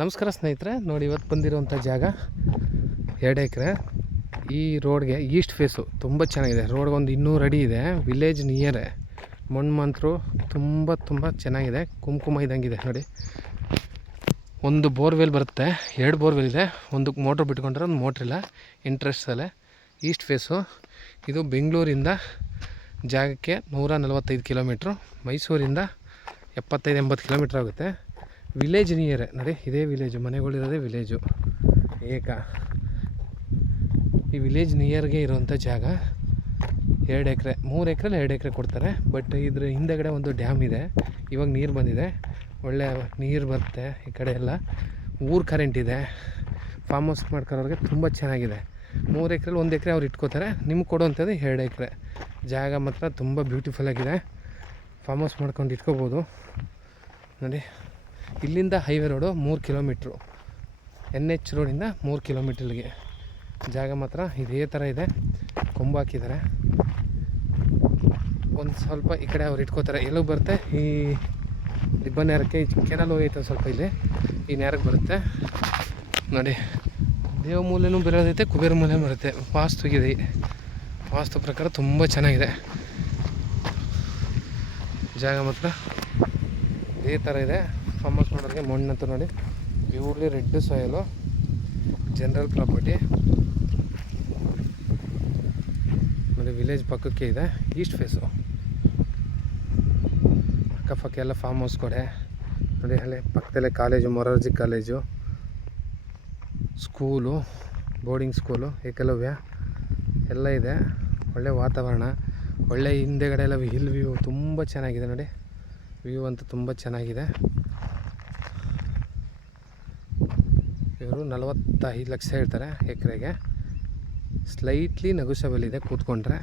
ನಮಸ್ಕಾರ ಸ್ನೇಹಿತರೆ, ನೋಡಿ ಇವತ್ತು ಬಂದಿರುವಂಥ ಜಾಗ 2 ಎಕರೆ. ಈ ರೋಡ್ಗೆ ಈಸ್ಟ್ ಫೇಸು ತುಂಬ ಚೆನ್ನಾಗಿದೆ. ರೋಡ್ಗೊಂದು 200 ಅಡಿ ಇದೆ. ವಿಲೇಜ್ ನಿಯರೇ. ಮಣ್ಣು ಮಂತ್ರು ತುಂಬ ಚೆನ್ನಾಗಿದೆ. ಕುಂಕುಮ ಇದ್ದಂಗಿದೆ ನೋಡಿ. ಒಂದು ಬೋರ್ವೆಲ್ ಬರುತ್ತೆ, 2 ಬೋರ್ವೆಲ್ ಇದೆ. ಒಂದು ಮೋಟ್ರ್ ಬಿಟ್ಕೊಂಡ್ರೆ ಒಂದು ಮೋಟ್ರಿಲ್ಲ, ಇಂಟ್ರೆಸ್ಟಲ್ಲೇ. East face. ಇದು ಬೆಂಗಳೂರಿಂದ ಜಾಗಕ್ಕೆ 145 ಕಿಲೋಮೀಟ್ರು, ಮೈಸೂರಿಂದ 75-80 ಕಿಲೋಮೀಟ್ರ್ ಆಗುತ್ತೆ. ವಿಲೇಜ್ ನಿಯರೇ ನೋಡಿ. ಇದೇ ವಿಲೇಜು, ಮನೆಗಳಿರೋದೇ ವಿಲೇಜು ಈ ವಿಲೇಜ್ ನಿಯರ್ಗೆ ಇರುವಂಥ ಜಾಗ 2 ಎಕರೆ. 3 ಎಕರೆಲಿ 2 ಎಕರೆ ಕೊಡ್ತಾರೆ. ಬಟ್ ಇದ್ರ ಹಿಂದೆಗಡೆ ಒಂದು ಡ್ಯಾಮ್ ಇದೆ. ಇವಾಗ ನೀರು ಬಂದಿದೆ, ಒಳ್ಳೆ ನೀರು ಬರುತ್ತೆ. ಈ ಕಡೆ ಎಲ್ಲ ಊರು ಕರೆಂಟ್ ಇದೆ. ಫಾರ್ಮ್ ಹೌಸ್ ಮಾಡ್ಕೊಳ್ಳೋರಿಗೆ ತುಂಬ ಚೆನ್ನಾಗಿದೆ. 3 ಎಕರೆಲಿ 1 ಎಕರೆ ಅವ್ರು ಇಟ್ಕೋತಾರೆ. ನಿಮ್ಗೆ ಕೊಡುವಂಥದ್ದು 2 ಎಕರೆ ಜಾಗ. ಮಾತ್ರ ತುಂಬ ಬ್ಯೂಟಿಫುಲ್ಲಾಗಿದೆ. ಫಾರ್ಮ್ ಹೌಸ್ ಮಾಡ್ಕೊಂಡು ಇಟ್ಕೋಬೋದು ನೋಡಿ. ಇಲ್ಲಿಂದ ಹೈವೇ ರೋಡು 3 ಕಿಲೋಮೀಟ್ರು, NH ರೋಡಿಂದ 3 ಕಿಲೋಮೀಟ್ರಿಗೆ ಜಾಗ. ಮಾತ್ರ ಇದೇ ಥರ ಇದೆ. ಕೊಂಬು ಹಾಕಿದ್ದಾರೆ. ಒಂದು ಸ್ವಲ್ಪ ಈ ಕಡೆ ಅವ್ರು ಇಟ್ಕೋತಾರೆ. ಎಲ್ಲೂ ಬರುತ್ತೆ, ಈ ರಿಬ್ಬನ್ ನೇರಕ್ಕೆ ಕೆನಲ್ ಹೋಗೈತೆ ಸ್ವಲ್ಪ. ಇಲ್ಲಿ ಈ ನೇರಕ್ಕೆ ಬರುತ್ತೆ ನೋಡಿ. ದೇವ ಮೂಲೆಯೂ ಬರೋದೈತೆ, ಕುಬೇರ ಮೂಲೆ ಬರುತ್ತೆ. ವಾಸ್ತುಗಿದೆ. ವಾಸ್ತು ಪ್ರಕಾರ ತುಂಬ ಚೆನ್ನಾಗಿದೆ ಜಾಗ. ಮಾತ್ರ ಇದೇ ಥರ ಇದೆ. ಫಾರ್ಮ್ ಹೌಸ್ ಮಾಡೋರಿಗೆ ಮಣ್ಣಂತೂ ನೋಡಿ, purely red soil, general property ನೋಡಿ. ವಿಲೇಜ್ ಪಕ್ಕಕ್ಕೆ ಇದೆ. East face. ಅಕ್ಕಪಕ್ಕ ಎಲ್ಲ ಫಾರ್ಮ್ ಹೌಸ್ ಕಡೆ ನೋಡಿ. ಅಲ್ಲೇ ಪಕ್ಕದಲ್ಲೇ college, Morarji college, school, boarding school, Eklavya ಎಲ್ಲ ಇದೆ. ಒಳ್ಳೆ ವಾತಾವರಣ, ಒಳ್ಳೆ ಹಿಂದೆಗಡೆ ಎಲ್ಲ ಹಿಲ್ ವ್ಯೂ ತುಂಬ ಚೆನ್ನಾಗಿದೆ ನೋಡಿ. ವ್ಯೂ ಅಂತೂ ತುಂಬ ಚೆನ್ನಾಗಿದೆ. ಇವರು 45 ಲಕ್ಷ ಹೇಳ್ತಾರೆ ಎಕರೆಗೆ. ಸ್ಲೈಟ್ಲಿ ನೆಗೋಷಿಯಬಲ್ ಇದೆ ಕೂತ್ಕೊಂಡ್ರೆ.